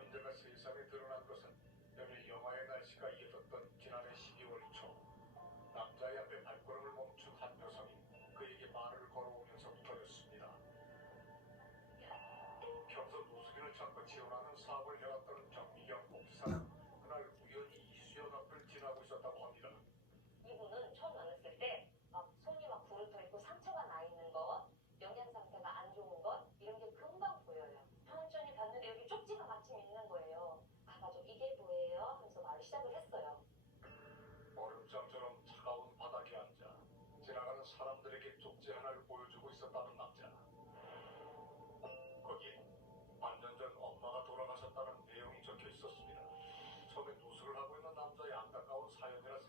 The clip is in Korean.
존재가 세상에 드러난 것은 연일 영하의 날씨가 이어졌던 지난해 12월 초 남자의 앞에 발걸음을 멈춘 한 여성이 그에게 말을 걸어오면서부터였습니다. 평소 노숙인을 찾고 지원하는 사업을 해왔다는 정미경 목사는 그날 우연히 이수연 앞을 지나고 있었다고 합니다. 이분은 처음 만났을 때 손이 막 부르터 있고 상처가 나 있는 것, 영양 상태가 안 좋은 것 이런 게 금방 보여요. 천천히 봤는데 여기 쪽지가 마침 있는 거예요. 맞아, 이게 뭐예요? 하면서 말을 시작을 했어요. 얼음장처럼 차가운 바닥에 앉아 지나가는 사람들에게 쪽지 하나를 보여주고 있었다는 남자. 거기에 반년 전 엄마가 돌아가셨다는 내용이 적혀 있었습니다. 처음에 노숙을 하고 있는 남자의 안타까운 사연이라